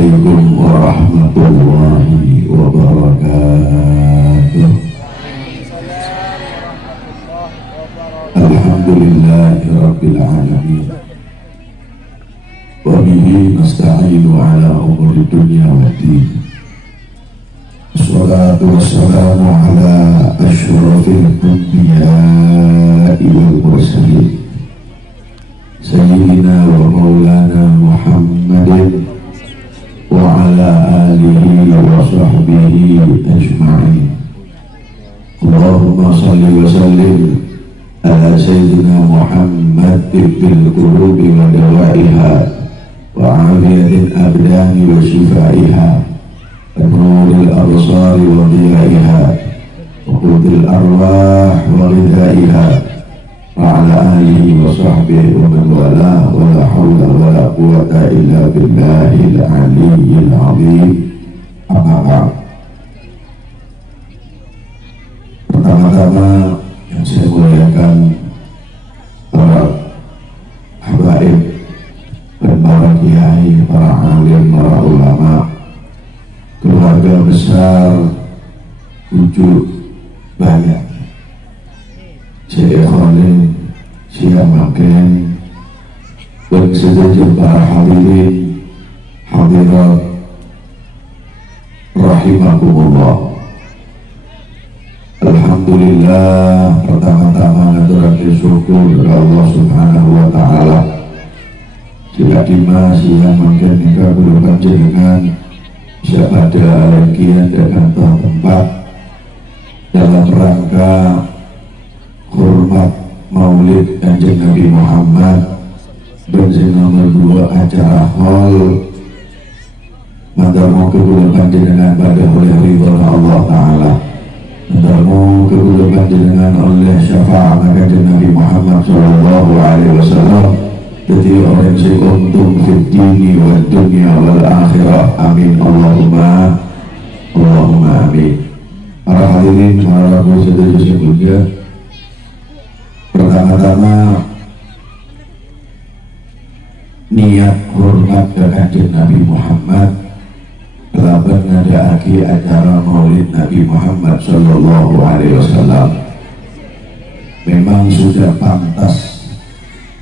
Assalamualaikum warahmatullahi wabarakatuh. Alhamdulillahi rabbil alamin. Wa bihi nasta'inu ala umuri dunya waddin. Assalatu wassalamu ala asyrafil anbiya'i wal mursalin Sayyidina wa maulana Muhammadin wa ala alihi wa sahbihi ajma'in. Allahumma salli wa sallim ala Sayyidina Muhammad bil qulubi wa dawaiha wa afiyatil abdani wa shifaiha wa nuril absari wa diyaiha wa qudil arwah wa ghidaiha wa ala alihi wa sahbihi wa man wala wa la hawla wa la quwwata illa billahil aliyyil azim. Amma ba'd. Pertama-tama yang saya muliakan para habaib dan para kiai, para alim, para ulama, keluarga besar wujud banyak, Syekhulin, Syamaken, dan sejajar para hadirin hadirat rahimakumullah. Alhamdulillah, pertama-tama ngaturaken syukur kepada Allah Subhanahu wa taala. Jika dimas yang mungkin hingga belum panjenengan bisa pada alenkian dan tempat dalam rangka hormat Maulid Kanjeng Nabi Muhammad bensin nomor 2 acara hall mandarmu kebulan panjenengan pada oleh ridha Allah Ta'ala, mandarmu kebulan panjenengan oleh syafaat Kanjeng Nabi Muhammad Sallallahu Alaihi Wasallam. Jadi orang si untung fid dini wa dunya wal akhirah. Amin Allahumma amin. Para hadirin, para saudara sekalian, pertama-tama niat hormat kepada Nabi Muhammad telah mengadakan acara Maulid Nabi Muhammad Sallallahu Alaihi Wasallam. Memang sudah pantas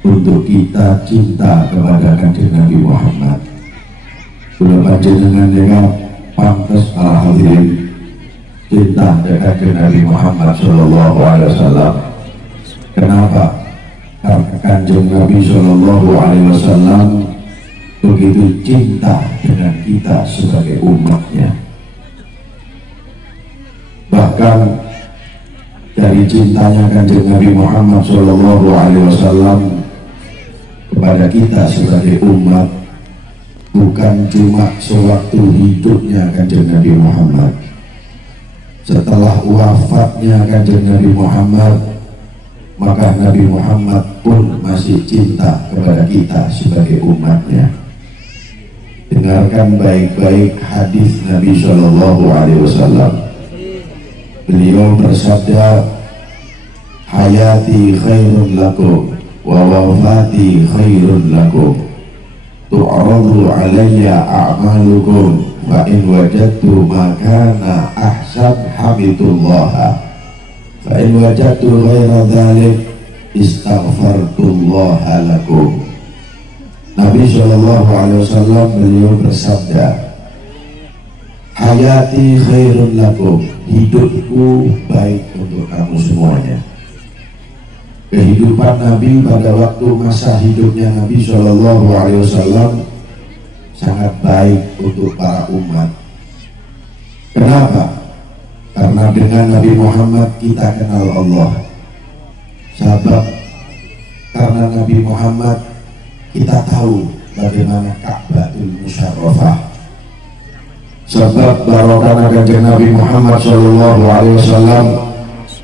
untuk kita cinta kepada Kanjeng Nabi Muhammad. Sudah panjenengan dengan pantas para hadirin cinta kepada Nabi Muhammad Sallallahu Alaihi Wasallam. Kenapa? Karena Kanjeng Nabi Sallallahu Alaihi Wasallam begitu cinta dengan kita sebagai umatnya. Bahkan dari cintanya Kanjeng Nabi Muhammad Sallallahu Alaihi Wasallam kepada kita sebagai umat, bukan cuma sewaktu hidupnya Kanjeng Nabi Muhammad. Setelah wafatnya Kanjeng Nabi Muhammad, maka Nabi Muhammad pun masih cinta kepada kita sebagai umatnya. Dengarkan baik-baik hadis Nabi Shallallahu Alaihi Wasallam. Beliau bersabda, hayati khairun lakum wa wafati khairun lakum, tu'radu alayya a'malukum wa in wajadtu makana ahsan hamidullah fa in wajadtu ghaira dhalik istaghfartullaha lakum. Nabi Shallallahu Alaihi Wasallam beliau bersabda, hayati khairun lakum, hidupku baik untuk kamu semuanya. Kehidupan Nabi pada waktu masa hidupnya Nabi Shallallahu Alaihi Wasallam sangat baik untuk para umat. Kenapa? Karena dengan Nabi Muhammad kita kenal Allah. Sebab karena Nabi Muhammad kita tahu bagaimana Ka'batul Musyarrafah. Sebab barokah Kanjeng Nabi Muhammad Sallallahu Alaihi Wasallam,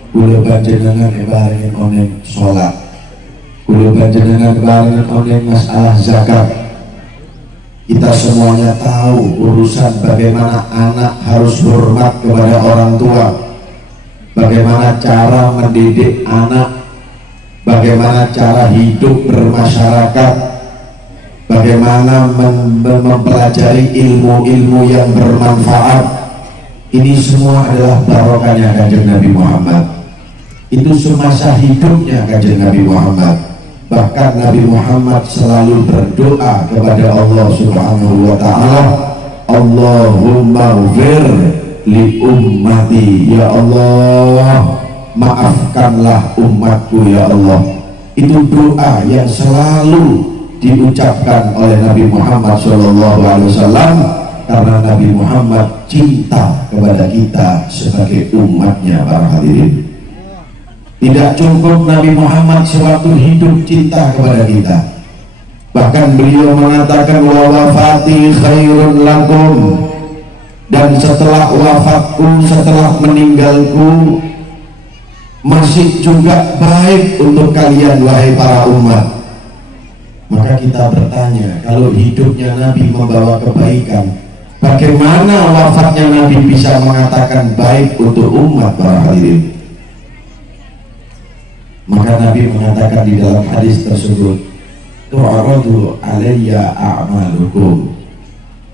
kula panjenengan barengin oneng sholat, kula panjenengan barengin oneng masalah zakat. Kita semuanya tahu urusan bagaimana anak harus hormat kepada orang tua, bagaimana cara mendidik anak, bagaimana cara hidup bermasyarakat, bagaimana mempelajari ilmu-ilmu yang bermanfaat. Ini semua adalah barokahnya Kanjeng Nabi Muhammad. Itu semasa hidupnya Kanjeng Nabi Muhammad. Bahkan Nabi Muhammad selalu berdoa kepada Allah Subhanahu wa ta'ala, Allahumma ghfir li ummati, ya Allah maafkanlah umatku ya Allah. Itu doa yang selalu diucapkan oleh Nabi Muhammad SAW, karena Nabi Muhammad cinta kepada kita sebagai umatnya. Para hadirin, tidak cukup Nabi Muhammad sewaktu hidup cinta kepada kita, bahkan beliau mengatakan wa wafati khairun lakum, dan setelah wafatku, setelah meninggalku masih juga baik untuk kalian wahai para umat. Maka kita bertanya, kalau hidupnya Nabi membawa kebaikan, bagaimana wafatnya Nabi bisa mengatakan baik untuk umat? Para hadirin, maka Nabi mengatakan di dalam hadis tersebut, tu'aradu alayya a'malukum,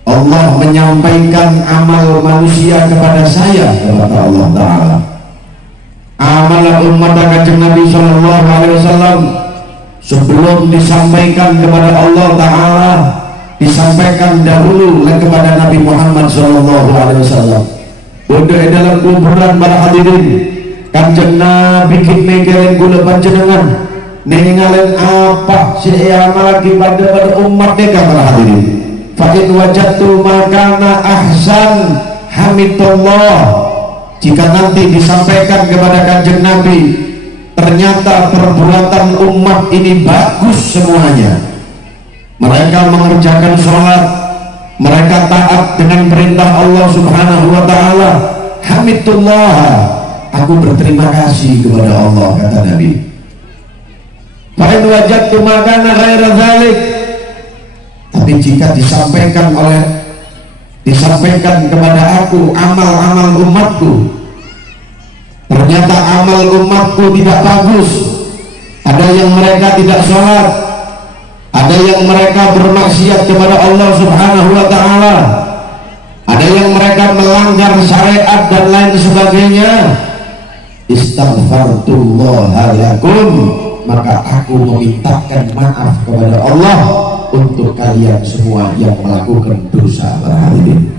Allah menyampaikan amal manusia kepada saya, kata Allah Ta'ala. Amal umat Kanjeng Nabi Sallallahu Alaihi Wasallam sebelum disampaikan kepada Allah Ta'ala, disampaikan dahulu kepada Nabi Muhammad Sallallahu Alaihi Wasallam. Udah dalam kuburan para hadirin, Kanjeng Nabi kini kalian gula panjenengan ninggalin apa si amal pada umat mereka. Para hadirin, fa'in wajatu makana ahsan hamidullah, jika nanti disampaikan kepada Kanjeng Nabi ternyata perbuatan umat ini bagus semuanya, mereka mengerjakan sholat, mereka taat dengan perintah Allah Subhanahu wa ta'ala, hamidullah, aku berterima kasih kepada Allah, kata Nabi. Fa'in wajadtu makana ghaira dzalik, tapi jika disampaikan kepada aku amal-amal umatku, ternyata amal umatku tidak bagus, ada yang mereka tidak sholat, ada yang mereka bermaksiat kepada Allah Subhanahu wa ta'ala, ada yang mereka melanggar syariat dan lain sebagainya, istaghfartullaha lakum, maka aku memintakan maaf kepada Allah untuk kalian semua yang melakukan dosa. Berhadirin,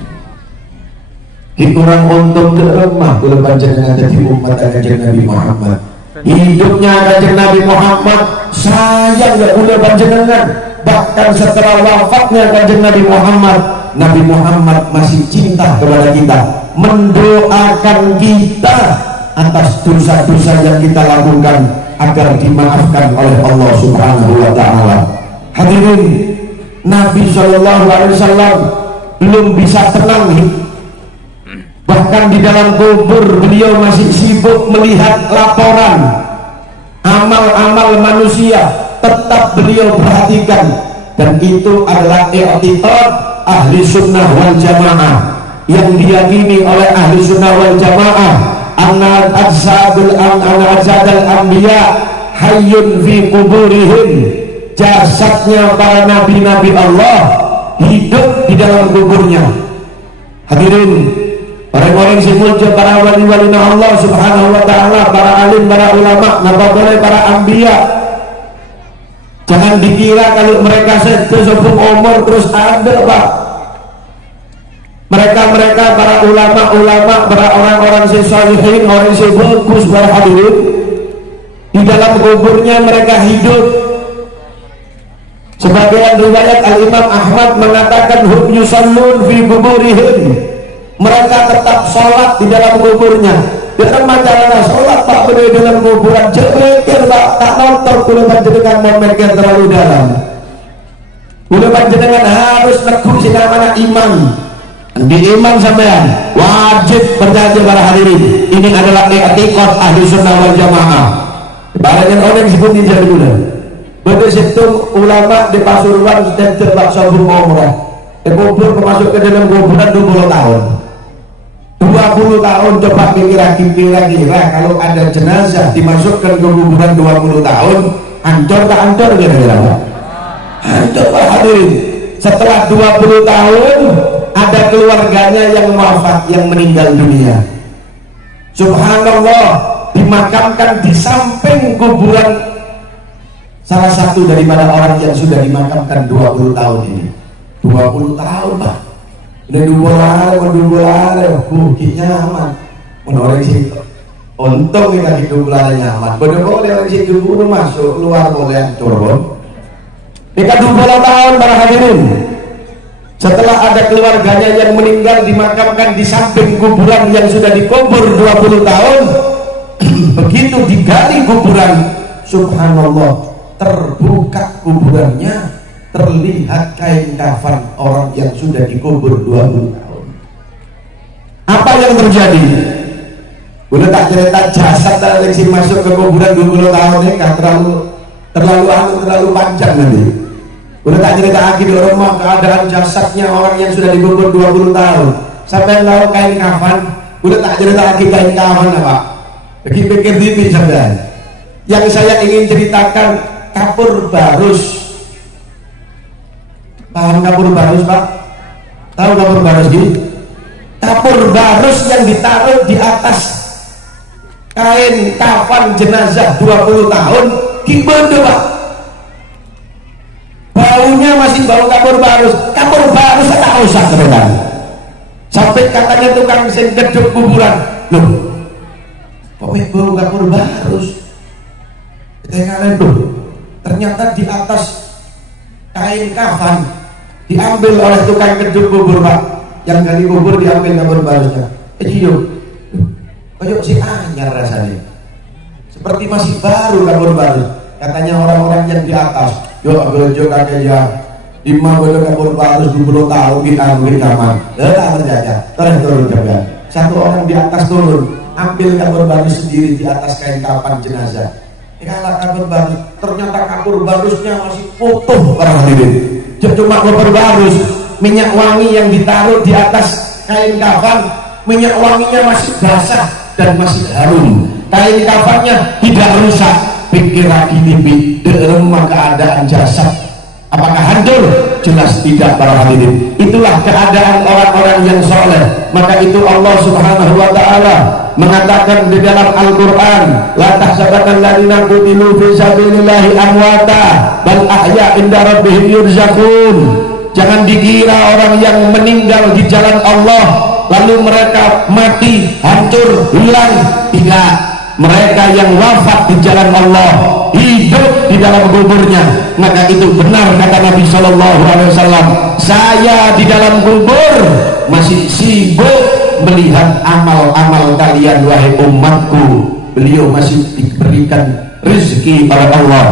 kurang untung ke rumah kalau panjenengan jadi umat Kanjeng Nabi Muhammad. Hidupnya Kanjeng Nabi Muhammad sayang ya udah panjenengan, bahkan setelah wafatnya Kanjeng Nabi Muhammad, Nabi Muhammad masih cinta kepada kita, mendoakan kita atas dosa-dosa yang kita lakukan agar dimaafkan oleh Allah Subhanahu wa ta'ala. Hadirin, Nabi Shallallahu Alaihi Wasallam belum bisa tenang, bahkan di dalam kubur beliau masih sibuk melihat laporan amal-amal manusia, tetap beliau perhatikan, dan itu adalah i'tiqad ahli sunnah wal jamaah yang diyakini oleh ahli sunnah wal jamaah, anna ajsadul anbiya hayyun fi kuburihim, jasadnya para nabi-nabi Allah hidup di dalam kuburnya. Hadirin, orang-orang yang muncul para wali-wali Allah Subhanahu wa ta'ala, para alim, para ulama, nababoleh para anbiya, jangan dikira kalau mereka sebelum umur terus ada, Pak. Mereka para ulama-ulama, para orang-orang salihin, orang yang bagus, para hadirin, di dalam kuburnya mereka hidup. Sebagian riwayat Al-Imam Ahmad mengatakan hum yusallun fi kuburihim, mereka tetap sholat di dalam kuburnya. Dengan macarana sholat Pak beri dalam kuburan jebreker Pak, tak nonton kulo panjenengan mau mikir terlalu dalam. Kulo panjenengan harus neguh sing namanya iman. Di iman sampean wajib berjanji para hadirin, ini adalah i'tiqad ahli sunnah wal jamaah. Barangnya orang disebut ninja dulu. Betul situ ulama di Pasuruan dan terbak sabung umrah, kubur masuk ke dalam kuburan 20 tahun. 20 tahun coba kira-kira kalau ada jenazah dimasukkan ke kuburan 20 tahun, hancur tak hancur kira-kira Pak? Hancur Pak hadirin. Setelah 20 tahun ada keluarganya yang wafat, yang meninggal dunia. Subhanallah, dimakamkan di samping kuburan salah satu daripada orang yang sudah dimakamkan 20 tahun ini. 20 tahun Pak. Udah 2 bulan, nyaman. Menoreng sih. Untung kita hidup bulan nyaman. Bener-bener orang sih dulu masuk, keluar boleh turun. Dekat 20 tahun para hadirin. Setelah ada keluarganya yang meninggal dimakamkan di samping kuburan yang sudah dikubur 20 tahun. Begitu digali kuburan, subhanallah, terbuka kuburannya, terlihat kain kafan orang yang sudah dikubur 20 tahun. Apa yang terjadi? Udah tak cerita jasad yang masuk ke kuburan 20 tahun ini kan terlalu panjang nanti. Udah tak cerita lagi di rumah keadaan jasadnya orang yang sudah dikubur 20 tahun. Sampai tahu kain kafan, udah tak cerita lagi kain kafan apa? Lagi pikir tipis sampean. Yang saya ingin ceritakan kapur barus. Paham kapur barus Pak? Tahu kapur barus ini? Kapur barus yang ditaruh di atas kain kafan jenazah 20 tahun gimana Pak? Baunya masih bau kapur barus tak usah teman. Sampai katanya tukang mesin geduk kuburan, loh kok bau kapur barus? Kalian loh, ternyata di atas kain kafan diambil oleh tukang geduk kubur Pak. Yang kali kubur diambil kapur barusnya. Kayak si anyar rasanya, seperti masih baru kapur barus. Katanya orang-orang yang di atas, yuk gojo kakek ya, 5 gojo kapur barus 20 tahun kita ambil kamar. Tak terjadi, turun juga. Satu orang di atas turun, ambil kapur barus sendiri di atas kain kafan jenazah. Kalau kapur barus, ternyata kapur barusnya masih utuh para hadirin. Cuma kapur barus, minyak wangi yang ditaruh di atas kain kafan, minyak wanginya masih basah dan masih harum. Kain kafannya tidak rusak. Pikir lagi tipi dalam keadaan jasad apakah hancur? Jelas tidak para hadirin. Itulah keadaan orang-orang yang soleh. Maka itu Allah subhanahu wa ta'ala mengatakan di dalam Al-Quran, la tahsabanna alladziina qutilu fi sabilillahi amwata bal ahya inda rabbihim yurzaqun. Jangan dikira orang yang meninggal di jalan Allah lalu mereka mati, hancur, hilang. Tidak. Mereka yang wafat di jalan Allah hidup di dalam kuburnya. Maka itu benar kata Nabi SAW, saya di dalam kubur masih sibuk melihat amal-amal kalian wahai umatku. Beliau masih diberikan rezeki oleh Allah,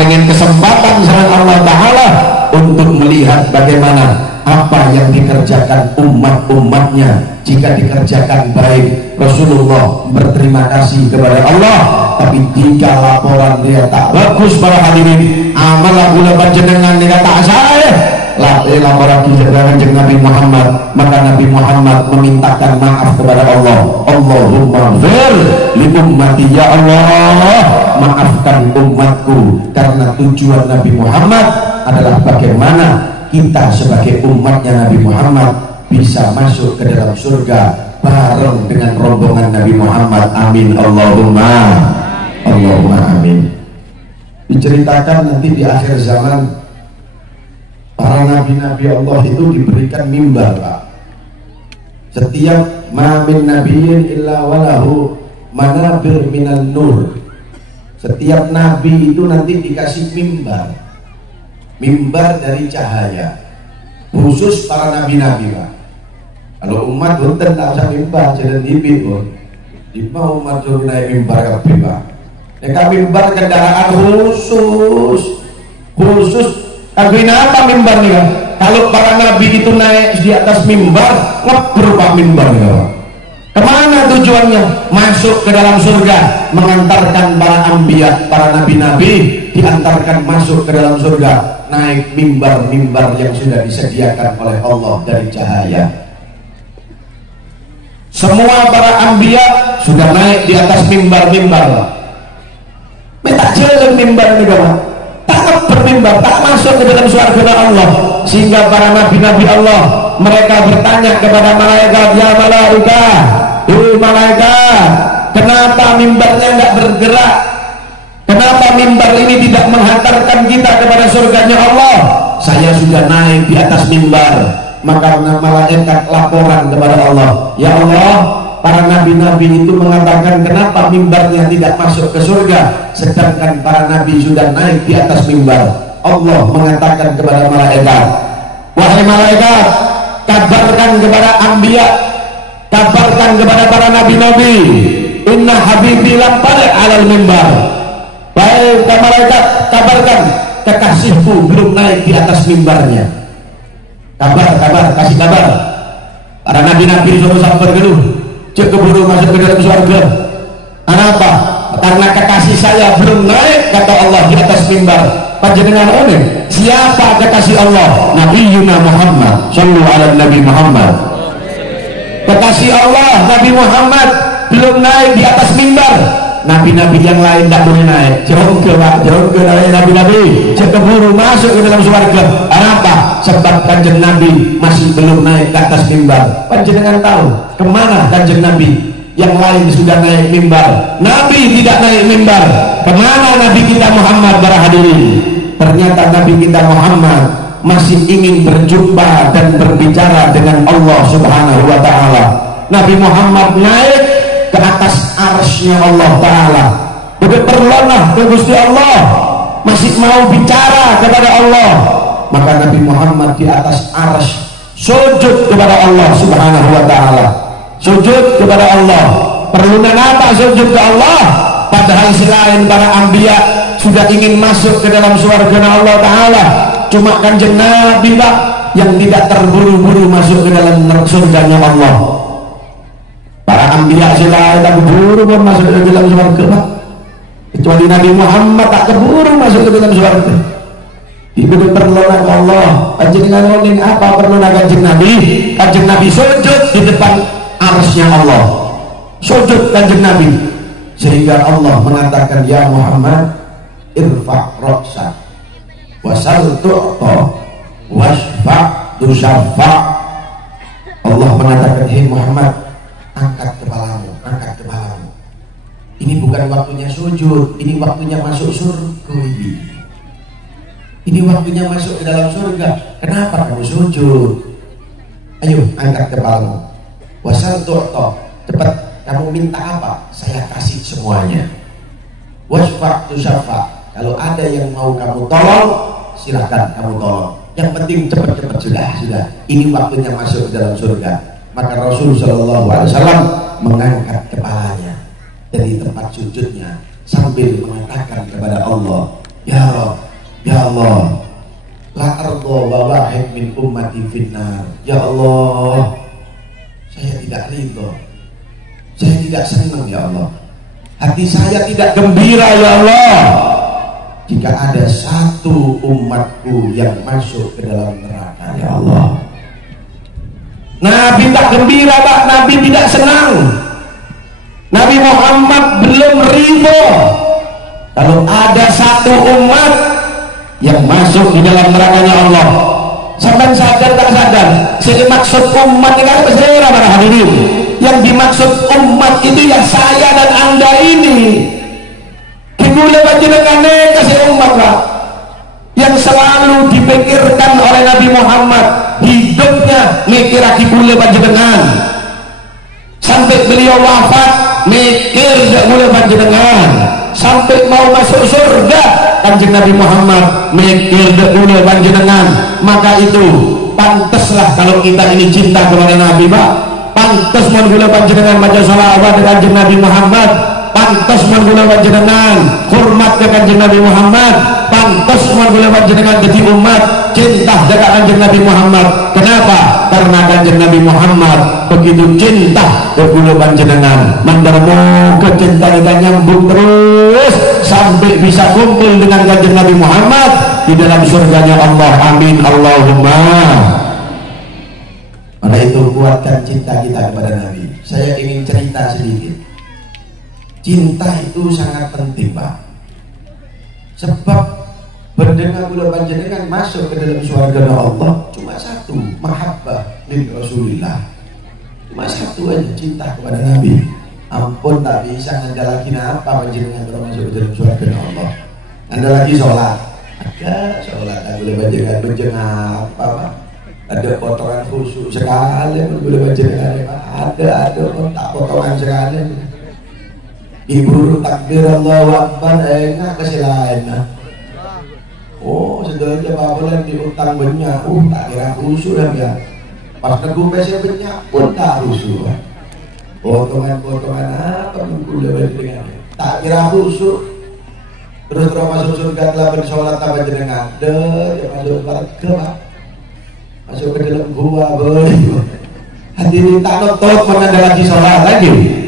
dengan kesempatan sama Allah Ta'ala untuk melihat bagaimana apa yang dikerjakan umat-umatnya. Jika dikerjakan baik, Rasulullah berterima kasih kepada Allah. Tapi jika laporan dia tak bagus para hadirin, amal gula panjenengan dia tak saya laporan dijalankan dengan Nabi Muhammad, maka Nabi Muhammad memintakan maaf kepada Allah. Allahumma fir li ummati, ya Allah maafkan umatku. Karena tujuan Nabi Muhammad adalah bagaimana kita sebagai umatnya Nabi Muhammad bisa masuk ke dalam surga bareng dengan rombongan Nabi Muhammad. Amin Allahumma amin. Diceritakan nanti di akhir zaman para nabi-nabi Allah itu diberikan mimbar Pak. Setiap min nabiyyin illa walahu manabir minan nur. Setiap nabi itu nanti dikasih mimbar dari cahaya khusus para nabi-nabi Pak. Kalau umat pun tak usah mimbar, jalan tipi pun di mau umat itu naik mimbar kabeh Pak. Nek mimbar kendaraan khusus kabeh apa mimbar nih Pak? Kalau para nabi itu naik di atas mimbar, ngebur Pak mimbar ya Pak. Kemana tujuannya? Masuk ke dalam surga, mengantarkan para anbiya, para nabi-nabi diantarkan masuk ke dalam surga, naik mimbar-mimbar yang sudah disediakan oleh Allah dari cahaya. Semua para anbiya sudah naik di atas mimbar-mimbar. Minta jalan mimbar ini Pak. tak bermimbar, tak masuk ke dalam surga Allah. Sehingga para nabi-nabi Allah mereka bertanya kepada malaikat, ya malaikat, malaikat, kenapa mimbarnya enggak bergerak? Kenapa mimbar ini tidak menghantarkan kita kepada surganya Allah? Saya sudah naik di atas mimbar. Maka malaikat laporan kepada Allah, ya Allah, para nabi-nabi itu mengatakan kenapa mimbarnya tidak masuk ke surga, sedangkan para nabi sudah naik di atas mimbar. Allah mengatakan kepada malaikat, wahai malaikat, kabarkan kepada anbiya, kabarkan kepada para nabi-nabi, inna habibi lam pada alal mimbar. Baik malaikat, kabarkan kekasihku belum naik di atas mimbarnya. Kabar, kasih kabar. Para nabi-nabi suruh sabar dulu, cek keburu masuk ke dalam surga. Kenapa? Karena kekasih saya belum naik, kata Allah, di atas mimbar. Panjenengan oleh siapa kekasih Allah? Nabi Yuna Muhammad sallallahu alaihi Nabi Muhammad. Kekasih Allah Nabi Muhammad belum naik di atas mimbar. Nabi-nabi yang lain tak boleh naik. Jauh ke nabi-nabi, keburu masuk ke dalam surga. Kenapa? Sebab kanjeng Nabi masih belum naik ke atas mimbar. Panjenengan tahu kemana kanjeng Nabi? Yang lain sudah naik mimbar, Nabi tidak naik mimbar. Kemana Nabi kita Muhammad para hadirin? Ternyata Nabi kita Muhammad masih ingin berjumpa dan berbicara dengan Allah Subhanahu wa ta'ala. Nabi Muhammad naik ke atas arsy-Nya Allah Ta'ala. Berperlolah ke Gusti Allah, masih mau bicara kepada Allah. Maka Nabi Muhammad di atas arsy sujud kepada Allah Subhanahu wa ta'ala. Sujud kepada Allah. Perlu apa sujud ke Allah? Padahal selain para anbiya sudah ingin masuk ke dalam surga Allah Ta'ala, cuma kanjeng Nabi Pak yang tidak terburu-buru masuk ke dalam surganya Allah. Para anbiya selain tak keburu pun masuk ke dalam surga Pak, kecuali Nabi Muhammad tak keburu masuk ke dalam surga. Ibu perlu Allah. Panjenengan ngomong apa perlu kanjeng Nabi? Kanjeng Nabi sujud di depan arsy-Nya Allah, sujud kanjeng Nabi, sehingga Allah mengatakan, ya Muhammad, irfa' ra'sak wasal tu'ta wasfa' tusaffa'. Allah mengatakan, hei Muhammad, angkat kepalamu, angkat kepalamu. Ini bukan waktunya sujud, ini waktunya masuk surga. Ini waktunya masuk ke dalam surga. Kenapa kamu sujud? Ayo angkat kepalamu. Wasal tu'ta, cepat kamu minta apa? Saya kasih semuanya. Wasfa' tusaffa', kalau ada yang mau kamu tolong, silahkan kamu tolong. Yang penting cepat-cepat sudah. Ini waktunya masuk ke dalam surga. Maka Rasul Shallallahu Alaihi Wasallam mengangkat kepalanya dari tempat sujudnya sambil mengatakan kepada Allah, ya Rabb, ya Allah, la ardo wa wahid min ummati finnar. Ya Allah, saya tidak ridho, saya tidak senang ya Allah, hati saya tidak gembira ya Allah jika ada satu umatku yang masuk ke dalam neraka ya Allah. Nabi tak gembira Pak, Nabi tidak senang. Nabi Muhammad belum ridho kalau ada satu umat yang masuk di dalam nerakanya Allah. Sampai sadar tak sadar, jadi maksud umat ini kan bersera para hadirin. Yang dimaksud umat itu ya saya dan anda ini. Dimulai dengan kasih umat lah, yang selalu dipikirkan oleh Nabi Muhammad, hidupnya mikir akibule panjenengan, sampai beliau wafat mikir gak boleh panjenengan, sampai mau masuk surga kanjeng Nabi Muhammad mikir gak boleh panjenengan. Maka itu pantaslah kalau kita ini cinta kepada Nabi Pak, pantas menggula panjenengan baca salawat dengan kanjeng Nabi Muhammad, pantas menggula panjenengan hormat ke kanjeng Nabi Muhammad, pantas menggula panjenengan jadi umat cinta dengan kanjeng Nabi Muhammad. Kenapa? Karena kanjeng Nabi Muhammad begitu cinta ke kula panjenengan, mandarmo kecintaan kita nyambung terus sampai bisa kumpul dengan kanjeng Nabi Muhammad di dalam surganya Allah. Amin Allahumma. Karena itu kuatkan cinta kita kepada Nabi. Saya ingin cerita sedikit. Cinta itu sangat penting Pak, sebab Pendengar kula panjenengan masuk ke dalam surga Allah cuma satu, mahabbah lil Rasulillah. Cuma satu aja, cinta kepada Nabi. Ampun tak bisa ngandalaki apa panjenengan kalau masuk ke dalam surga Allah. Ngandalaki sholat. Ada sholat tak boleh panjenengan benjeng apa. Ada potongan khusyuk sekali pun boleh panjenengan. Ada tak potongan sekali. Ibu takbir Allahu Akbar enak kesilain. Oh, sebenarnya bapak diutang banyak, tak kira khusyuk ya. Pas negu pesen banyak pun tak khusyuk. Potongan-potongan apa menggula dengan tak kira khusyuk. Terus masuk surga telah bersolat apa jenengan? Dia masuk surga, Pak. Masuk ke dalam gua, boy. Hadirin tak nonton mengandalkan sholat lagi.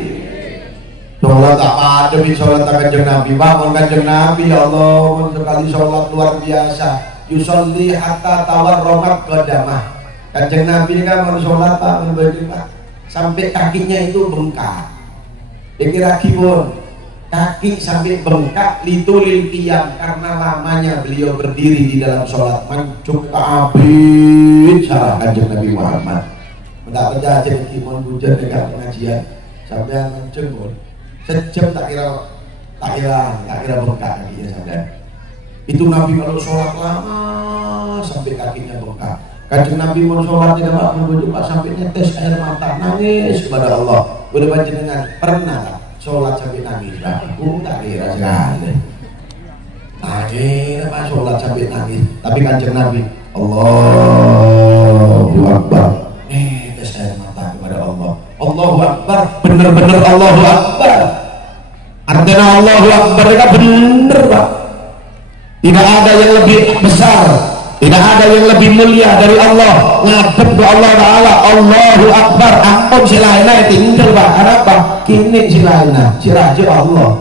Sholat apa demi sholat kanjeng Nabi, bangun kanjeng Nabi ya Allah sekali sholat luar biasa. Yusolli hatta tawarromat qadamah. Kanjeng Nabi kan mau sholat Pak, sampai kakinya itu bengkak. Dikira pun kaki sampai bengkak litulil qiyam karena lamanya beliau berdiri di dalam sholat. Mancuk abid sarah kanjeng Nabi Muhammad. Tidak percaya jadi kimon bujar dekat pengajian sampai mancung pun. Sejam tak kira bengkak kakinya sadar. Itu Nabi kalau sholat lama sampai kakinya bengkak. Kanjeng Nabi mau sholat tidak Pak sampai netes air mata nangis kepada Allah. Boleh panjenengan pernah sholat sampai nangis? Aku tak kira sekali. Nangis apa sholat sampai nangis? Tapi kanjeng Nabi Allahu Akbar. Netes air mata kepada Allah. Allahu Akbar, benar-benar Allahu Akbar. Artinya Allahu Akbar mereka benar Pak. Tidak ada yang lebih besar, tidak ada yang lebih mulia dari Allah. Ngadep ke Allah Ta'ala, Allahu Akbar. Ampun silaina tinggal Pak. Kenapa? Kini silaina, siraja Allah.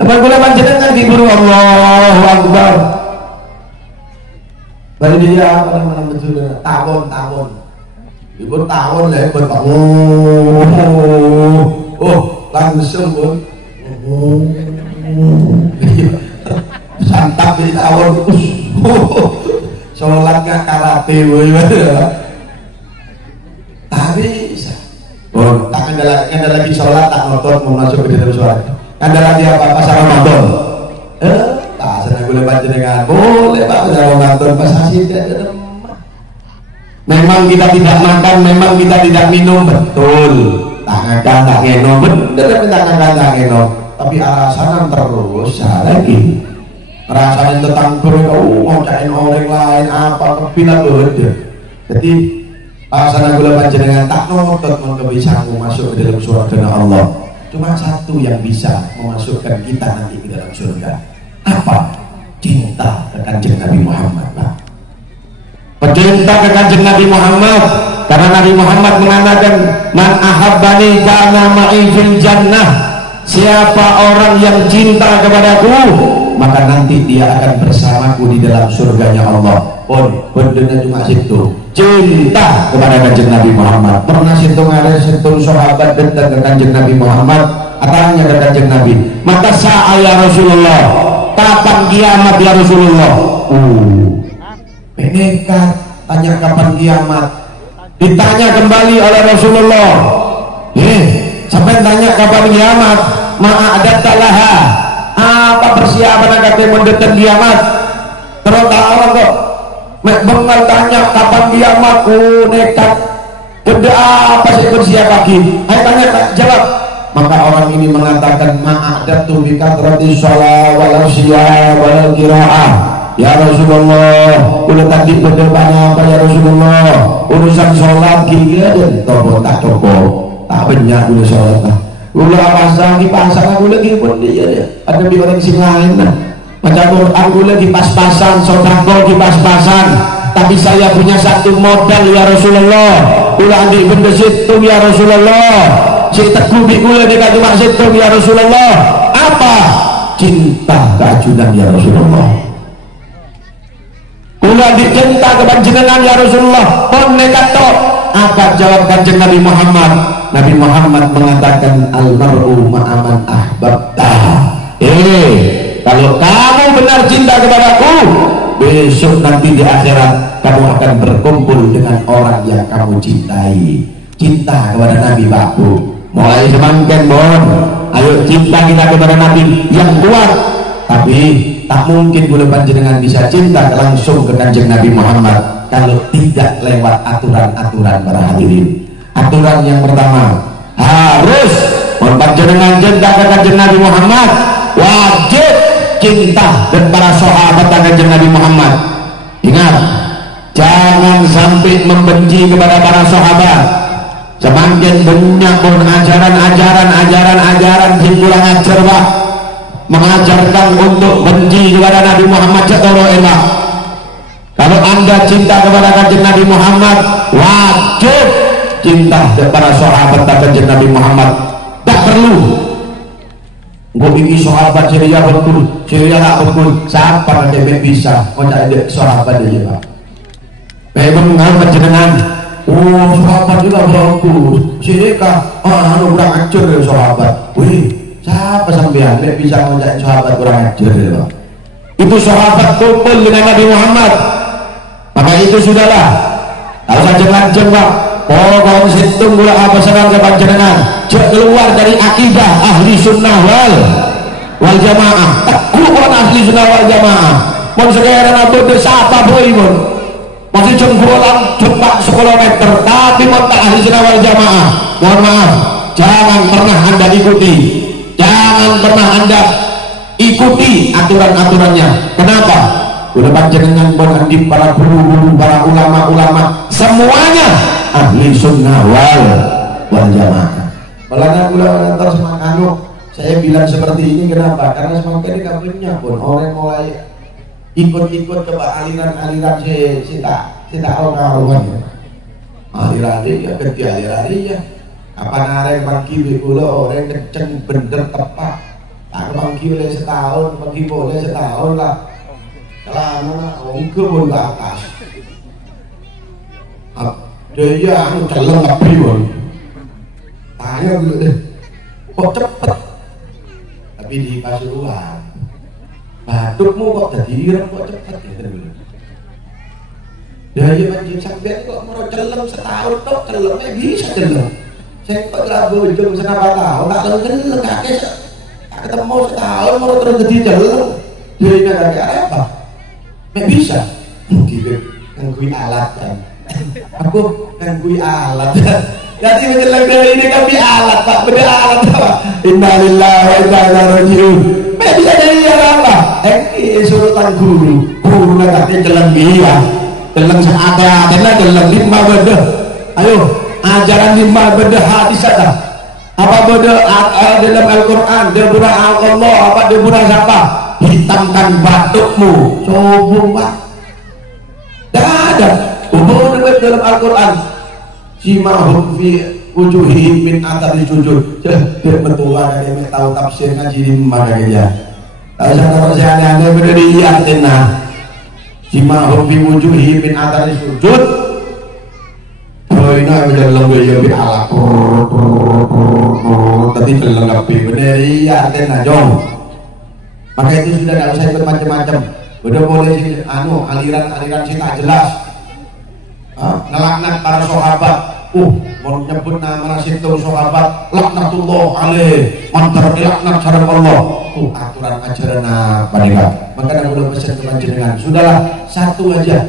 Teman kula panjenengan diburu Allahu Akbar. Bari dia apa namanya betul tawon. Ibu tahun lah, ibu Pak. Langsung pun. Santap di tahun. Sholatnya karate, tapi tak ada lagi sholat tak nonton mau masuk ke dalam sholat. Ada lagi apa pas Ramadan? Tak senang boleh panjenengan. Boleh Pak pas Ramadan pas hasil. Memang kita tidak makan, memang kita tidak minum, betul. Tak makan, tak ngenom, bener kita makan, tak ngenom. Tapi alasan terus lagi. Rasanya tentang mau cari orang lain apa kepilah bener. Jadi alasan gula panjenengan tak nonton mau kebisaanmu masuk ke dalam surga Allah. Cuma satu yang bisa memasukkan kita nanti ke dalam surga. Apa? Cinta ke kanjeng Nabi Muhammad Pak. Pecinta ke kanjeng Nabi Muhammad, karena Nabi Muhammad mengatakan man ahabbani kana ma'i fil jannah. Siapa orang yang cinta kepadaku maka nanti dia akan bersamaku di dalam surganya Allah. Bendanya cuma situ cinta kepada kanjeng Nabi Muhammad. Pernah situ ada situ sahabat datang ke kanjeng Nabi Muhammad, tanya ke kanjeng Nabi, maka sa'a ya Rasulullah, kapan kiamat ya Rasulullah? Nekat tanya kapan kiamat. Ditanya kembali oleh Rasulullah, sampai tanya kapan kiamat, ma'adatallaha, apa persiapan agar mendekat kiamat? Terus orang kok bengal tanya kapan kiamat, nekat benda apa sih bersiap lagi? Ayo tanya jawab. Maka orang ini mengatakan ma'adatu bikatrati shalah wal siyam wal qiraah. Ya Rasulullah, udah tadi berdebatnya apa ya Rasulullah? Urusan sholat gila dan toko tak banyak udah sholat lah. Udah pasang di pasang aku lagi pun dia ada di orang sing lain lah. Macam aku lagi pas-pasan, sodako di pas-pasan. Tapi saya punya satu modal ya Rasulullah. Udah ambil benda situ ya Rasulullah. Si teguh bikulah dekat cuma situ ya Rasulullah. Apa? Cinta keajunan ya Rasulullah. Kula dicinta kepanjenengan ya Rasulullah. Pon nekat tok. Apa jawab kanjeng Nabi Muhammad? Nabi Muhammad mengatakan almar'u ma'aman ahbabta. kalau kamu benar cinta kepadaku, besok nanti di akhirat kamu akan berkumpul dengan orang yang kamu cintai. Cinta kepada Nabi Baku mulai semangken bon, ayo cinta kita kepada Nabi yang kuat. Tapi tak mungkin boleh panjenengan bisa cinta langsung ke Kanjeng Nabi Muhammad kalau tidak lewat aturan-aturan para hadirin. Aturan yang pertama, harus panjenengan cinta ke Kanjeng Nabi Muhammad, wajib cinta dan para sahabat Kanjeng Nabi Muhammad. Ingat, jangan sampai membenci kepada para sahabat. Semakin banyak pun ajaran yang kurang ajar, Pak, mengajarkan untuk benci kepada Nabi Muhammad jatoro enak. Kalau anda cinta kepada Kanjeng Nabi Muhammad, wajib cinta kepada sahabat Kanjeng Nabi Muhammad. Tak perlu gue ini sahabat Syria betul, Syria tak betul. Siapa yang bisa ngajak dia sahabat dia, Pak? Memang panjenengan, oh sahabat juga bagus, Syria anu kurang ajar ya sahabat. Wih, siapa sampean yang bisa ngajak sahabat kurang ajar ya, Pak? Itu sahabat kumpul dengan Nabi Muhammad. Maka itu sudahlah, tak usah jeng-jeng, Pak. Pokoknya situng gula apa senang ke panjenengan, jangan keluar dari akidah ahli sunnah wal jamaah. Teguh ahli sunnah wal jamaah. Mau sekarang apa desa apa boy mon? Masih jenggolan jempak 10 meter, tapi mau tak ahli sunnah wal jamaah. Mohon maaf, jangan pernah anda ikuti aturan-aturannya. Kenapa? Udah panjenengan berhenti para guru-guru, para ulama-ulama, semuanya ahli sunnah wal jamaah. Balana ulama antar semangat saya bilang seperti ini kenapa? Karena semakin ini kabarnya pun orang mulai ikut-ikut ke aliran-aliran si tak orang-orang ya. Aliran dia ganti aliran dia. Apa nareng pagi bekulo orang kenceng bener tepat. Tak pagi boleh setahun, pagi boleh setahun lah. Kelana ongke pun ke atas. Dia anu celeng api pun. Tanya dulu deh, kok cepet? Tapi dikasih uang. Batukmu kok jadi ireng kok cepet ya dulu. Dia manjing sampai kok mau celeng setahun tok celengnya bisa celeng. Saya kok lagu itu senapa tahu tak tahu celeng kakek. Tak ketemu setahun mau terus jadi celeng. Dia ini kakek apa? Mek bisa. Gitu ngangguin alat kan. Aku ngangguin alat. Jadi menjelang dari ini kami alat, Pak, beda alat, Pak. Innalillahi wa inna ilaihi raji'un. Mek bisa jadi apa? Surutan guru nakatnya celeng dia, celeng seada-adanya celeng 5 bedah. Ayo, ajaran 5 bedah hadis ada. Apa bedah dalam Al-Quran? Dia bedah Allah, apa dia bedah siapa? Hitamkan batukmu, sombong, Pak. Tidak ada. Hubungan dalam Al-Quran. Simahum fi wujuhihim min athari sujud. Dia betulan dia tahu tafsir ngaji di mana aja. Tahu sana persiapannya benar dilihat tenah. Simahum fi wujuhihim min athari sujud. Oh ini dalam gaya bi ala tadi terlengkapi benar iya tenah jom. Maka itu sudah tidak usah ikut macam-macam. Udah boleh aliran sih tak jelas. Ngelaknat para sahabat, mau nyebut nama situ sahabat, laknatullah alaih, mantar laknat sarang Allah. Aturan ajaran apa nih, Pak? Maka ada belum pesan kepanjenengan. Sudahlah, satu aja,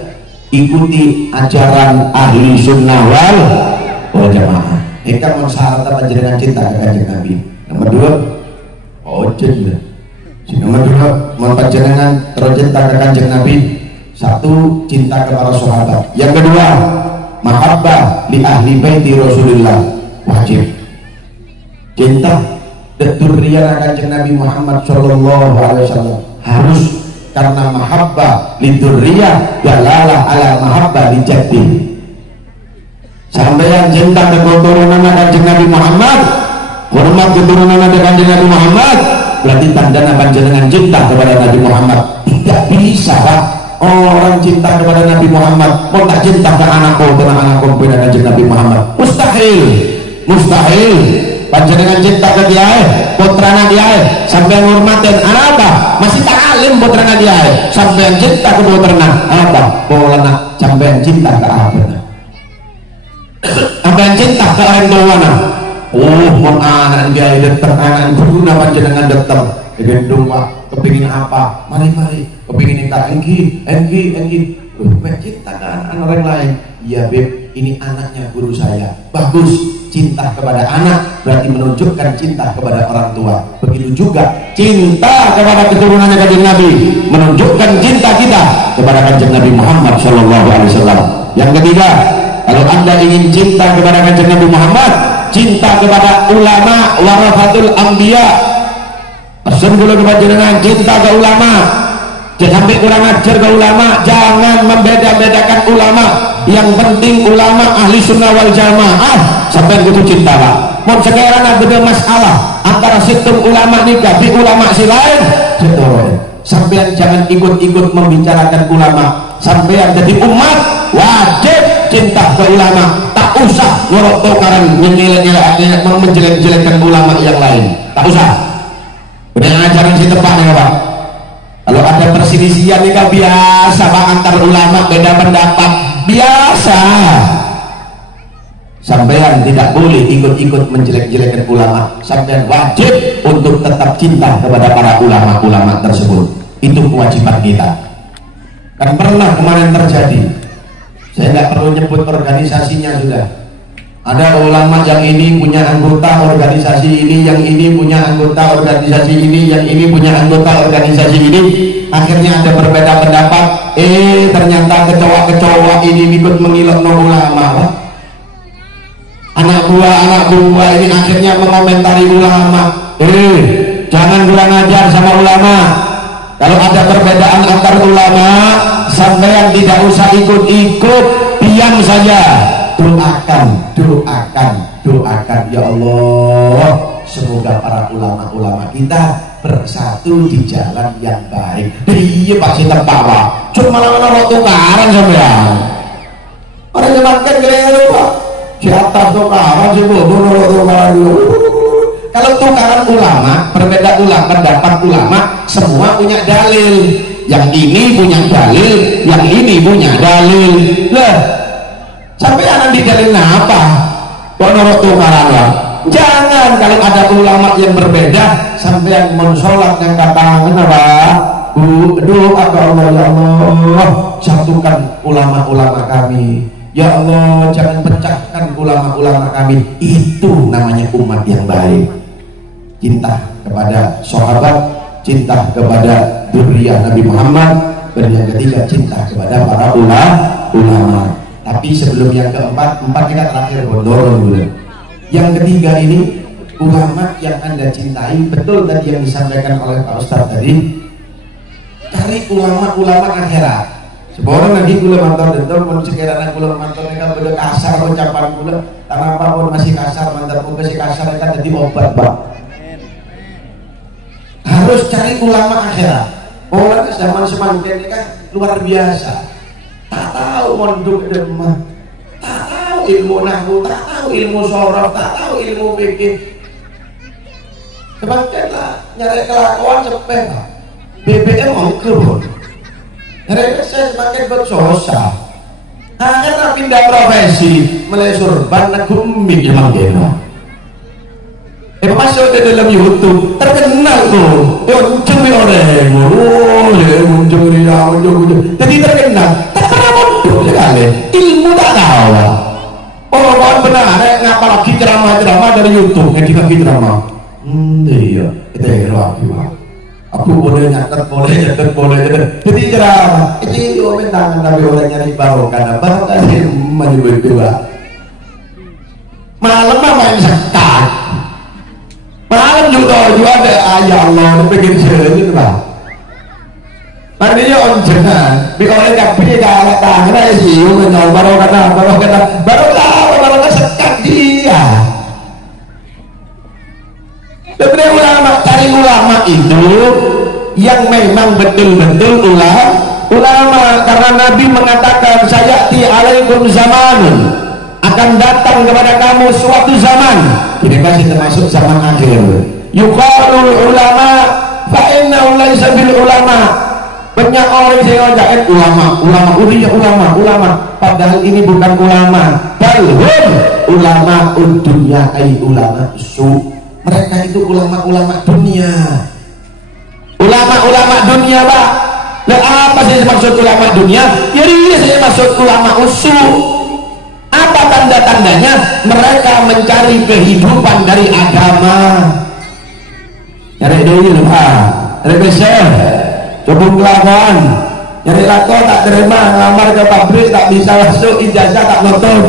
ikuti ajaran ahli sunnah wal jamaah. Ikan mensyarat panjenengan cinta ke Kanjeng Nabi. Nomor 2, ojen. Nomor 2, mau panjenengan terus cinta ke Kanjeng Nabi. 1, cinta kepada sahabat. Yang kedua, mahabbah li ahli baiti Rasulullah, wajib. Cinta dzurriyyah Kanjeng Nabi Muhammad sallallahu alaihi wasallam harus, karena mahabbah li dzurriyyah dalalah ala mahabbah li jaddi. Sampeyan cinta keturunan Kanjeng Nabi Muhammad, hormat keturunan Kanjeng Nabi Muhammad, berarti tanda panjenengan cinta kepada Nabi Muhammad. Tidak bisa, Pak. Orang cinta kepada Nabi Muhammad mau tak cinta ke anakku kepada Nabi Muhammad, mustahil. panjenengan cinta ke kiai putrana kiai sampai ngurmatin apa masih tak alim putrana kiai sampai cinta ke putrana apa polana sampai cinta ke apa sampai cinta ke orang tuana mau anak kiai datang anak berguna panjenengan datang gendong pak kepingin apa mari kepingin minta engki cinta ke anak orang lain. Iya beb, ini anaknya guru saya. Bagus, cinta kepada anak berarti menunjukkan cinta kepada orang tua. Begitu juga cinta kepada keturunannya Kanjeng Nabi menunjukkan cinta kita kepada Kanjeng Nabi Muhammad SAW. Yang ketiga, kalau anda ingin cinta kepada Kanjeng Nabi Muhammad, cinta kepada ulama warafatul anbiya. Pesan dulu kepada jenengan cinta ke ulama. Jangan sampai kurang ajar ke ulama, jangan membeda-bedakan ulama. Yang penting ulama ahli sunnah wal jamaah sampai kudu cinta lah. Mau sekarang ada masalah antara situng ulama nikah di ulama si lain, sampai jangan ikut-ikut membicarakan ulama. Sampai jadi umat wajib cinta ke ulama, tak usah ngorok tokaran menjelek-jelekkan ulama yang lain, tak usah. Dengan ajaran si tepatnya pak. Kalau ada perselisihan ini kan biasa pak antar ulama beda pendapat biasa. Sampean tidak boleh ikut-ikut menjelek-jelekan ulama. Sampean wajib untuk tetap cinta kepada para ulama-ulama tersebut. Itu kewajiban kita. Kan pernah kemarin terjadi. Saya nggak perlu nyebut organisasinya sudah. Ada ulama yang ini punya anggota organisasi ini, yang ini punya anggota organisasi ini, yang ini punya anggota organisasi ini. Akhirnya ada berbeda pendapat. Ternyata kecoa ini ikut mengilok no ulama. Anak buah ini akhirnya mengomentari ulama. Jangan kurang ajar sama ulama. Kalau ada perbedaan antar ulama, sampean tidak usah ikut-ikut, diam saja. Doakan ya Allah, semoga para ulama-ulama kita bersatu di jalan yang baik. Iya Pak Sinter Pak, cuma malah tukaran sampean. Orang nyematkan kira-kira Pak, di atas tukaran sih tukaran dulu. Kalau tukaran ulama, berbeda ulama, pendapat ulama, semua punya dalil. Yang ini punya dalil, yang ini punya dalil. Lah, sampai anak di dalil apa? Kok norok tukaran lah? Jangan. Kalau ada ulama yang berbeda, sampai yang mensolat yang katakan apa? Doa ke Allah, ya Allah, satukan ulama-ulama kami. Ya Allah, jangan pecahkan ulama-ulama kami. Itu namanya umat yang baik. Cinta kepada sahabat, cinta kepada dzurriyyah Nabi Muhammad, dan yang ketiga cinta kepada para ulama. Tapi sebelum yang keempat kita terakhir dorong dulu. Yang ketiga ini ulama yang anda cintai, betul tadi yang disampaikan oleh Pak Ustadz tadi. Cari ulama-ulama akhirat. Seborang nanti kula mantor dentor pun sekiranya kula mantor mereka bener kasar ucapan kula, tanpa pun masih kasar mantor pun masih kasar mereka jadi obat Pak. Harus cari ulama akhirat. Orang zaman semakin ini kan luar biasa. Tak tahu mondok demah, tak tahu ilmu nahwu, tak tahu ilmu sorof, tak tahu ilmu fikih. Sebagianlah nyari kelakuan cepet Pak. BBM mau kebun. Mereka saya semakin bersosa. Akhirnya pindah profesi, mulai surban negumi emang gila. Masuk ke dalam YouTube terkenal tuh, muncul di orang, muncul dia. Jadi terkenal, tak pernah mondok sekali, ilmu tak tahu. Orang benar, ngapa lagi ceramah dari YouTube, ketika kita ceramah. Iya, kita yang aku boleh nyatet, boleh. Jadi ceramah, itu omen tangan tapi orang nyari barokah, barokah sih maju berdua. Malam main sekat. Malam juga ada ayah Allah pengen sering Pak. Artinya on jenah, bi oleh tapi dah tangan sih, menyol barokah sekat dia. Tapi ulama cari ulama itu yang memang betul-betul ulama karena Nabi mengatakan sayati alaikum zamanun, akan datang kepada kamu suatu zaman ini masih termasuk zaman akhir. Yuqalul ulama fa inna laysa bil ulama. Banyak orang yang ngajak ulama, padahal ini bukan ulama, balhum ulama dunia ay ulama su. Mereka itu ulama dunia. Ulama dunia, Pak. Lah apa sih maksud ulama dunia? Jadi ini saya maksud ulama usu. Apa tanda-tandanya? Mereka mencari kehidupan dari agama. Nyari dulu, Pak. Rebesel. Coba kelakuan, nyari lako tak terima, ngelamar ke pabrik tak bisa masuk, ijazah tak nonton.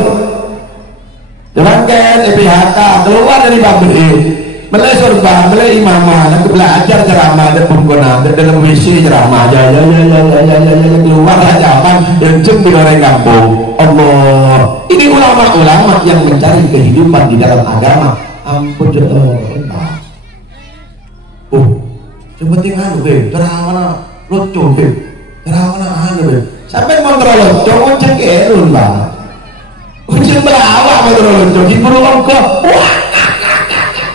Jangan kan PHK keluar dari pabrik, mulai surga, mulai imamah, nanti belajar ceramah, dan penggunaan, dan dalam WC ceramah, ya keluar aja apa, yang cempi orang kampung. Allah, ini ulama-ulama yang mencari kehidupan di dalam agama. Ampun jodoh, coba tinggal ceramah lucu ceramah sampai kontrol lucu ucap kerun bang ucap belawak kontrol lucu hibur longkok wah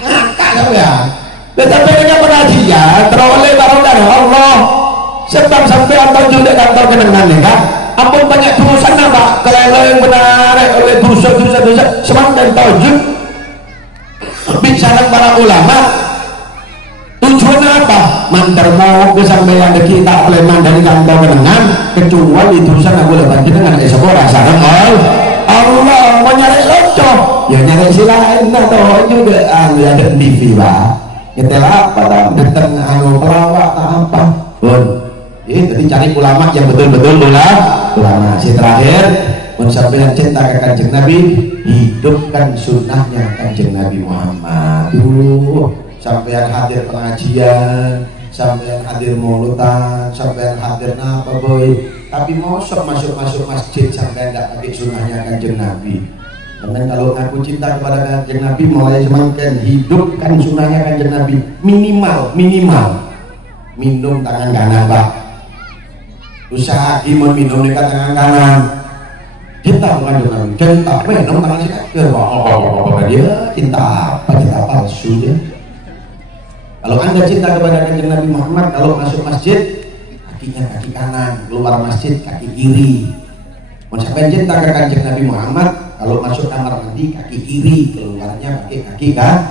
ngakak ya tetapi dengan pengajian teroleh baru dari Allah sebab sampai antar juga kantor kenangan ya kan ampun banyak tulisan apa kalau yang benar oleh dosa semakin tajud bicara para ulama. Tujuan apa? Mantermo kesampaian kita Sleman dari kantor kenangan kecuali tulisan aku lebat dengan sekolah sarang Allah mau nyari lucu ya nyari silain atau juga ada TV Pak nyetel apa datang pelawak apa pun jadi cari ulama yang betul-betul ulama si terakhir mensampaikan cinta ke kanjeng Nabi hidupkan sunnahnya kanjeng Nabi Muhammad sampai yang hadir pengajian, sampai yang hadir mauludan, sampai yang hadir apa boy. Tapi masuk masjid sampai tidak pakai sunnahnya kanjeng Nabi. Karena kalau aku cinta kepada kanjeng Nabi mulai semakin hidupkan sunnahnya kanjeng Nabi minimal minum tangan kanan Pak. Usaha minum dengan tangan kanan. Cinta kanjeng Nabi, cinta minum tangan kanan. Dia cinta apa? Cinta palsu dia. Kalau anda cinta kepada kanjeng Nabi Muhammad, kalau masuk masjid kakinya kaki kanan, keluar masjid kaki kiri. Mau sampai cinta ke kanjeng Nabi Muhammad, kalau masuk kamar mandi kaki kiri, keluarnya pakai kaki kanan.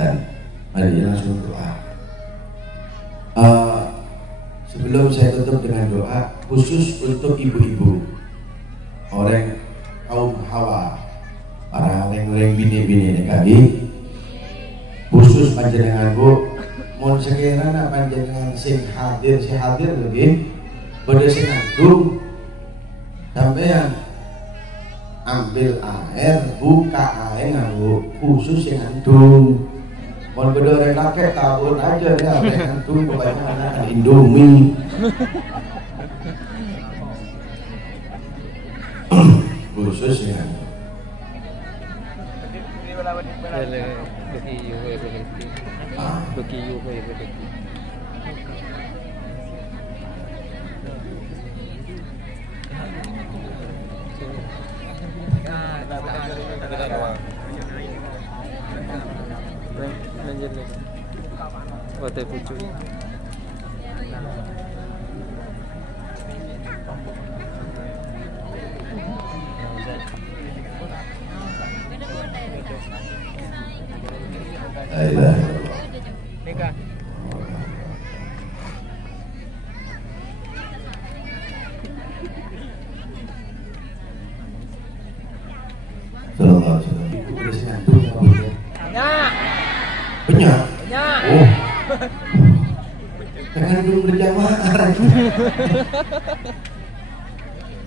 Dan mari langsung doa. Sebelum saya tutup dengan doa khusus untuk ibu-ibu, orang kaum hawa, para leng-leng bini-bini kami khusus panjenengan Bu mohon sekiranya panjenengan sing hadir lagi pada sing ngandung sampean ambil air buka air nganggo khusus sing ngandung mohon beda laki tahun aja ya ngandung kebanyakan Indomie khusus ya. Banyak. Oh. Jangan belum berjamaah.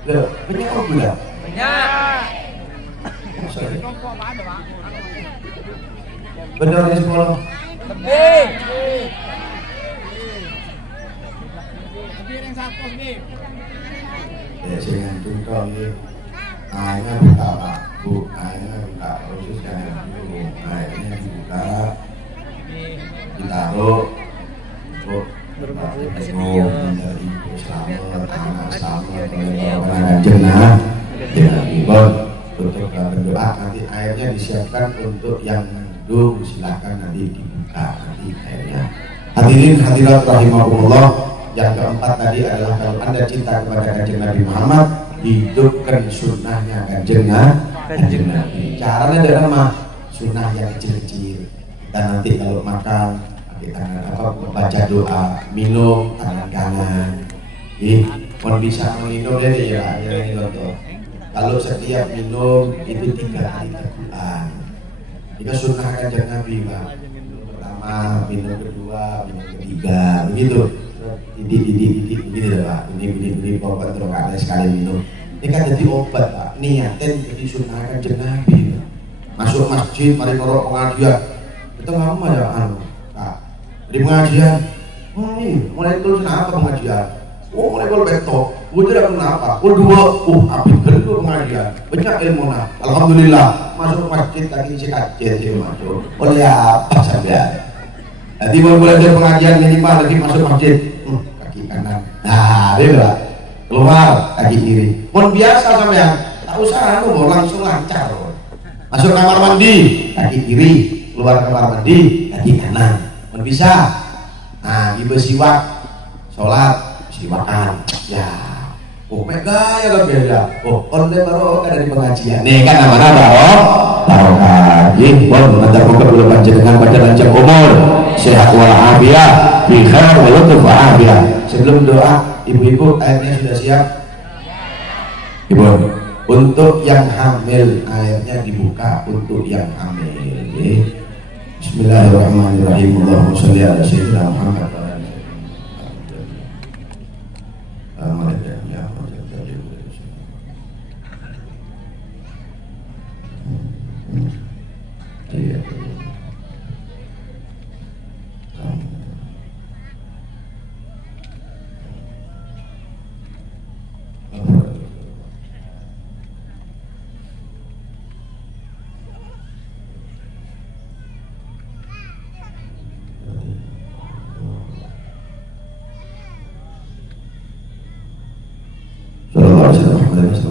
Loh, banyak apa pula? Banyak. Benar di sekolah. Lebih yang satu nih. Ya, saya ngantung kau ni. Airnya buka Pak, Bu. Airnya buka. Khususnya Bu. Airnya dibuka. Ditaruh. Bu. Berapa? Dari selamat, anak selamat, oleh jenah untuk berdoa. Nanti airnya disiapkan untuk yang mengandung, silahkan nanti dibuka nanti airnya. Hadirin hadirat rahimahumullah, yang keempat tadi adalah kalau Anda cinta kepada Kanjeng Nabi Muhammad, hidupkan sunnahnya Kanjeng Nabi. Caranya adalah sunnah yang kecil-kecil. Dan nanti kalau makan pakai tangan membaca doa, minum tangan kanan. Mau bisa minum deh ya ini contoh. Kalau setiap minum itu 3 kali Al-Quran. Itu sunnah Kanjeng Nabi, Pak. Pertama, minum kedua, minum ketiga, begitu. Didik begitu Pak. Ini obat terus ada sekali minum. Ini kan jadi obat, Pak. Niatin jadi sunnah Kanjeng Nabi. Masuk masjid, mari ngorok pengajian. Itu lama ya Kak. Dari pengajian. Mulai terus kenapa pengajian? Mulai kalau betok. Udah kenapa? Dua. Habis kedua pengajian. Banyak ilmu nah. Alhamdulillah. Masuk masjid kaki si kacil masuk. Oleh apa sampean? Nanti mulai dari pengajian minimal lagi masuk masjid. Kaki kanan. Nah, dia keluar kaki kiri. Pun biasa sampean. Tak usah langsung lancar. Masuk kamar mandi kaki kiri, keluar kamar mandi kaki kanan. Pun bisa. Nah, ibu siwak, sholat, siwakan. Ya. Mega ya kan beda. Oleh barokah dari pengajian. Nih kan namanya barokah. Nanti buka dulu panjenengan pada lanjang umur, sehat walafiat, bi khair wa lutf wa afiyah. Sebelum doa, ibu-ibu airnya sudah siap? Ibu, untuk yang hamil airnya dibuka untuk yang hamil. Bismillahirrahmanirrahim. Allahumma sholli ala sayyidina Muhammad.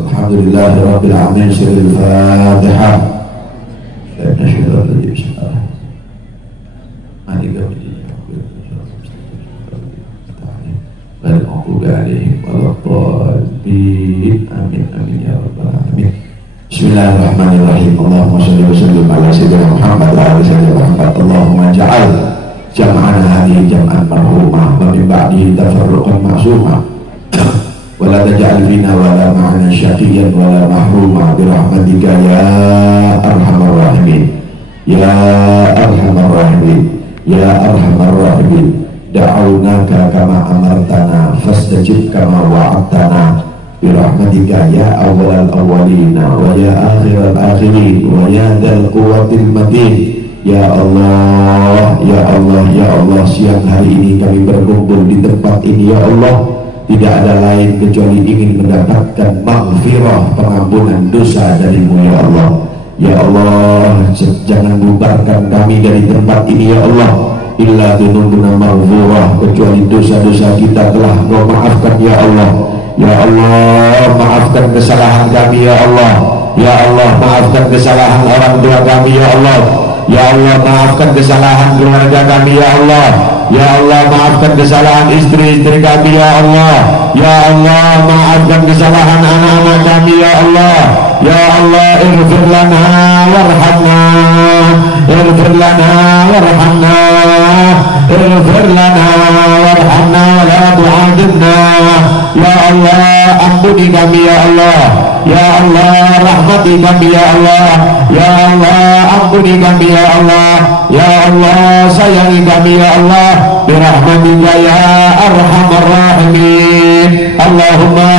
Alhamdulillah Rabbil Alamin. Surah Al-Fatihah. Amin amin ya rabbal alamin. Bismillahirrahmanirrahim. Allahumma shalli wa sallim ala sayyidina Muhammad wa ala sayyidina Muhammad. Allahumma ja'al jam'ana hadhihi jam'an marhumah wa min ba'dihi tafarruqan ma'sumah. ولا تجعل فينا ولا معنا شقيا ولا محروما برحمتك يا أرحم الراحمين يا أرحم الراحمين يا أرحم الراحمين. دعوناك كما أمرتنا فاستجب كما وعدتنا برحمتك يا أول الأولين ويا آخر الآخرين ويا ذا القوة المتين. Ya Allah, ya Allah, ya Allah, siang hari ini kami berkumpul di tempat ini ya Allah. Tidak ada lain kecuali ingin mendapatkan maghfirah, pengampunan dosa darimu ya Allah. Ya Allah, jangan bubarkan kami dari tempat ini ya Allah. Illa dunubuna maghfirah, kecuali dosa-dosa kita telah Kau maafkan ya Allah. Ya Allah, maafkan kesalahan kami ya Allah. Ya Allah, maafkan kesalahan orang tua kami ya Allah. Ya Allah, maafkan kesalahan keluarga kami ya Allah. Ya Allah, maafkan kesalahan istri-istri kami ya Allah. Ya Allah, maafkan kesalahan anak-anak kami ya Allah. Ya Allah, ighfir lana warhamna, ighfir lana warhamna, ighfir lana warhamna wa la tu'adzibna. Ya Allah, ampuni kami ya Allah. Ya Allah, rahmati kami ya Allah. Ya Allah, ampuni kami ya Allah. Ya Allah, sayangi kami ya Allah. Birahmatika ya arhamar rahimin. Allahumma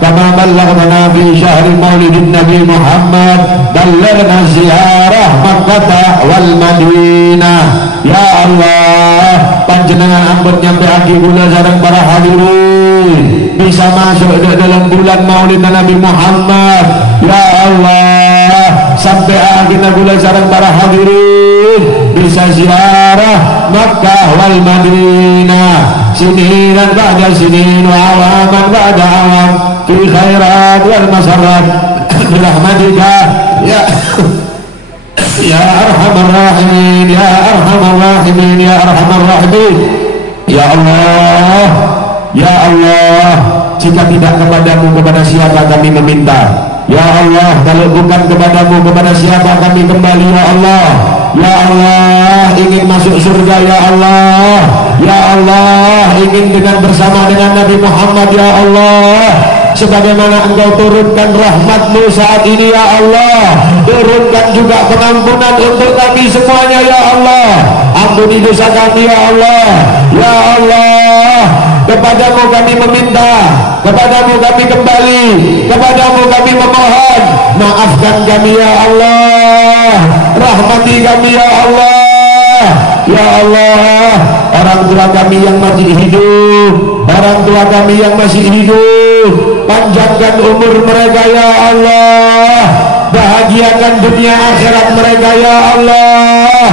kama ballaghna fi syahri maulidin Nabi Muhammad, ballaghna ziarah Makkah wal Madinah. Ya Allah, panjenengan ampun nyampe aki kula sareng para hadirin bisa masuk dalam bulan maulid Nabi Muhammad. Ya Allah, sampai akhirnya kula sareng para hadirin bisa ziarah Makkah wal Madinah. sininan ba'da sinin wa awaman ba'da awam fi khairat wal masarrat birahmatika ya ya arhamar rahimin ya arhamar rahimin ya arhamar rahimin. Ya Allah, ya Allah, jika tidak kepadamu kepada siapa kami meminta? Ya Allah, kalau bukan kepadamu kepada siapa kami kembali? Ya Allah, ya Allah, ingin masuk surga. Ya Allah, ya Allah, ingin dengan bersama dengan Nabi Muhammad. Ya Allah, sebagaimana Engkau turunkan rahmat-Mu saat ini. Ya Allah, turunkan juga pengampunan untuk kami semuanya. Ya Allah, ampuni dosa kami. Ya Allah, ya Allah, kepadamu kami meminta, kepadamu kami kembali, kepadamu kami memohon. Maafkan kami ya Allah, rahmati kami ya Allah. Ya Allah, orang tua kami yang masih hidup, orang tua kami yang masih hidup, panjangkan umur mereka ya Allah, bahagiakan dunia akhirat mereka ya Allah.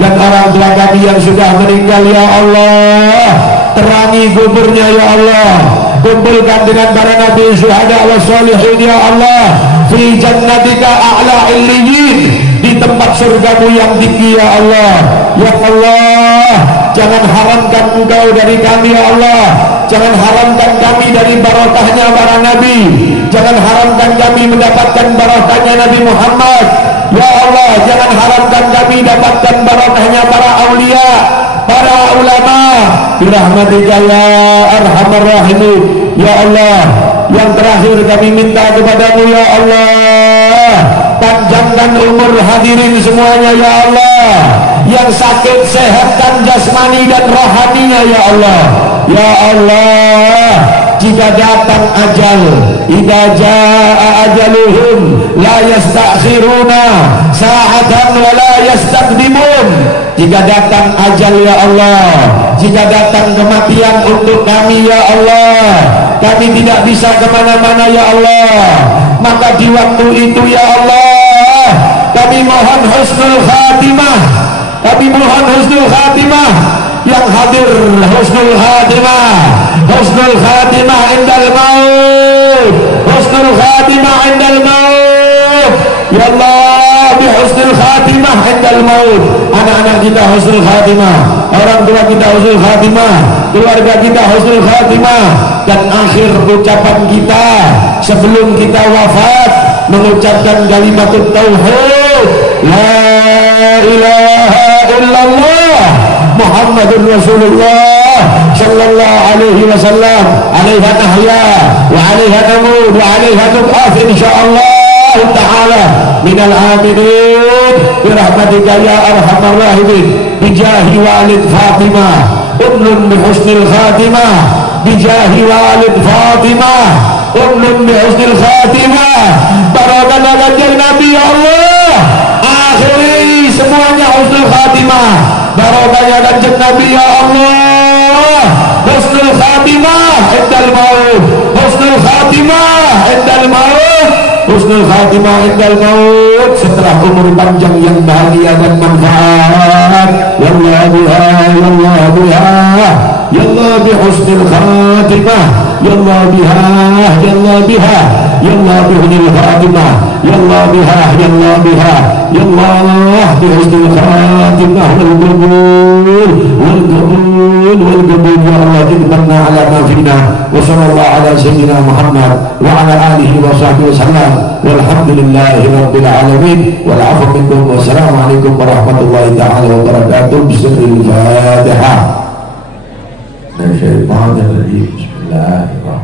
Dan orang tua kami yang sudah meninggal ya Allah, terangi kuburnya ya Allah, kumpulkan dengan para nabi syuhada wa sholihin ya Allah fi jannatika a'la illiyin, di tempat surgamu yang tinggi ya Allah. Ya Allah, jangan haramkan Engkau dari kami ya Allah, jangan haramkan kami dari barokahnya para nabi, jangan haramkan kami mendapatkan barokahnya Nabi Muhammad. Ya Allah, jangan haramkan kami dapatkan barokahnya para aulia, para ulama, birahmatika ya arhamar rahimin. Ya Allah, yang terakhir kami minta kepadamu ya Allah, panjangkan umur hadirin semuanya ya Allah, yang sakit sehatkan jasmani dan rohaninya ya Allah. Ya Allah, jika datang ajal, idza jaa ajaluhum la yastakhiruna sa'atan wa la yastaqdimun. Jika datang ajal ya Allah, jika datang kematian untuk kami ya Allah, kami tidak bisa kemana-mana ya Allah, maka di waktu itu ya Allah, kami mohon husnul khatimah, kami mohon husnul khatimah. Yang hadir husnul khatimah, husnul khatimah indal maut, husnul khatimah indal maut. Ya Allah, bi husnul khatimah indal maut. Anak-anak kita husnul khatimah, orang tua kita husnul khatimah, keluarga kita husnul khatimah, dan akhir ucapan kita sebelum kita wafat mengucapkan kalimatut tauhid, la ilaha illallah Muhammadur Rasulullah sallallahu alaihi wasallam, alaiha nahya wa alaiha namud wa alaiha nub'ats insyaallah ta'ala minal aminin birahmatika ya arhamar rahimin, bijahi walid Fatimah umnun bihusnil khatimah, bijahi walid Fatimah umnun bihusnil khatimah, barakana kanjeng Nabi ya Allah, akhiri semuanya husnul khatimah, barokahnya kanjeng Nabi ya Allah, husnul khatimah indal maut, husnul khatimah indal maut, husnul khatimah indal maut, setelah umur panjang yang bahagia dan manfaat. Ya Allah biha, ya Allah biha, ya Allah bi husnul khatimah, ya Allah biha, ya Allah biha, ya Allah bi husnul khatimah, ya Allah biha, ya Allah biha, ya Allah bi husnul khatimah wal qabul wal qabul wal qabul. Ya Allah ikbalna ala ma fina wa sallallahu ala sayyidina Muhammad wa ala alihi wa sahbihi wasallam walhamdulillahi rabbil alamin wal afu minkum wa assalamu alaikum warahmatullahi ta'ala wabarakatuh. Bismillahirrahmanirrahim. Bismillahirrahmanirrahim.